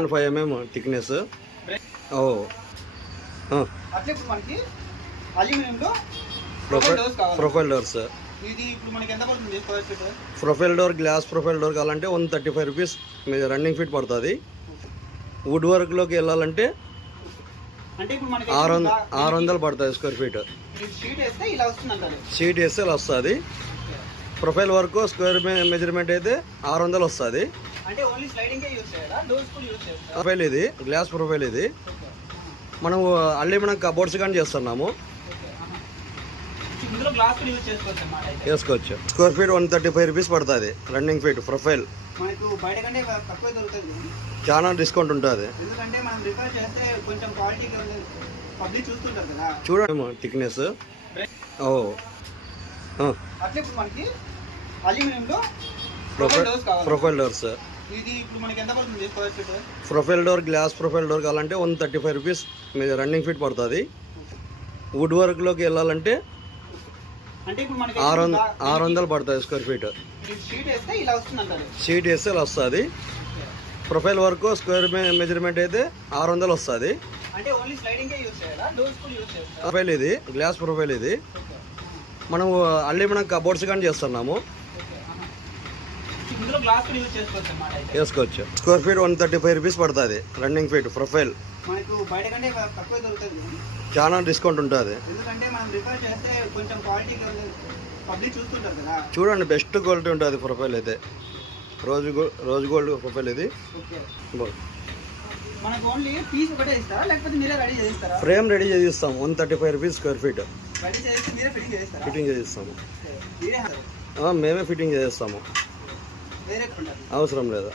5 mm thickness. ఓ అట్లా ఇప్పుడు మనకి అల్యూమినియంలో ప్రొఫైల్ డోర్స్. ఇది ఇప్పుడు మనకి ఎంత పడుతుంది square feet? Profile door, glass profile door కావాలంటే 135 రూపీస్ రన్నింగ్ ఫీట్ పడుతుంది. వుడ్ వర్క్లోకి వెళ్ళాలంటే అంటే ఇప్పుడు మనకి 600 పడుతుంది స్క్వేర్ ఫీట్. షీట్ వేస్తే ఇలా వస్తుంది అంటారు. షీట్ వేస్తే ఇలా వస్తుంది. ప్రొఫైల్ వర్క్ స్క్వేర్ మెజర్మెంట్ అయితే 600 వస్తుంది. అంటే ఓన్లీ స్లైడింగ్ యూస్ చేయాలా? డోర్స్ కూడా యూస్ చేస్తారా? ప్రొఫైల్ ఇది గ్లాస్ ప్రొఫైల్. ఇది మనం అల్యూమినియం కబోర్డ్స్ కానీ చేస్తున్నాము. ఇందులో గ్లాస్ కూడా యూస్ చేసుకోవచ్చు అన్నమాట. వేసుకోవచ్చు. స్క్వేర్ ఫీట్ 135 రూపీస్ పడుతుంది రన్నింగ్ ఫీట్ ప్రొఫైల్. మనకు బయట కంటే తక్కువ దొరుకుతుంది. చాలా డిస్కౌంట్ ఉంటుంది. ఎందుకంటే మనం రిపేర్ చేస్తే కొంచెం క్వాలిటీగా పబ్లిక్ చూస్తుంటారు కదా. చూడండి థిక్నెస్. ఓ అట్లా ఇప్పుడు మనకి అల్యూమినియంలో ప్రొఫైల్ డోర్స్. ఇది ఇప్పుడు మనకి ఎంత పడుతుంది square feet? Profile door, glass profile door కావాలంటే 135 రూపీస్ రన్నింగ్ ఫీట్ పడుతుంది. వుడ్ వర్క్లోకి వెళ్ళాలంటే అంటే ఇప్పుడు మనకి 600 పడుతుంది స్క్వేర్ ఫీట్. షీట్ వేస్తే ఇలా వస్తుంది అంటారు. షీట్ వేస్తే ఇలా వస్తుంది. ప్రొఫైల్ వర్క్ స్క్వేర్ మెజర్మెంట్ అయితే 600 వస్తుంది. అంటే ఓన్లీ స్లైడింగ్ యూస్ చేయాలా? డోర్స్ కూడా యూస్ చేస్తారా? ప్రొఫైల్ ఇది గ్లాస్ ప్రొఫైల్. ఇది మనం అల్యూమినియం కబోర్డ్స్ కానీ చేస్తున్నాము. ఇందులో గ్లాస్ కూడా యూస్ చేసుకోవచ్చు అన్నమాట. వేసుకోవచ్చు. స్క్వేర్ ఫీట్ 135 రూపీస్ పడుతుంది రన్నింగ్ ఫీట్ ప్రొఫైల్. మనకు బయట కంటే తక్కువ దొరుకుతుంది. చాలా డిస్కౌంట్ ఉంటుంది. ఎందుకంటే మనం రిపేర్ చేస్తే కొంచెం క్వాలిటీగా పబ్లిక్ చూస్తుంటారు కదా. చూడండి బెస్ట్ క్వాలిటీ ఉంటుంది ప్రొఫైల్ అయితే. రోజ్ గోల్డ్ ప్రొఫైల్ ఇది. మనకు ఓన్లీ పీస్ ఒకటే ఇస్తారా లేకపోతే మీరే రెడీ చేస్తారా? ఫ్రేమ్ రెడీ చేయిస్తాం. 135 రూపీస్ స్క్వేర్ ఫీట్ రెడీ చేసి మీరే ఫిట్టింగ్ చేస్తారా? ఫిట్టింగ్ చేయిస్తాము. మీరే మేమే ఫిట్టింగ్ చేస్తాము. వేరే అవసరం లేదా.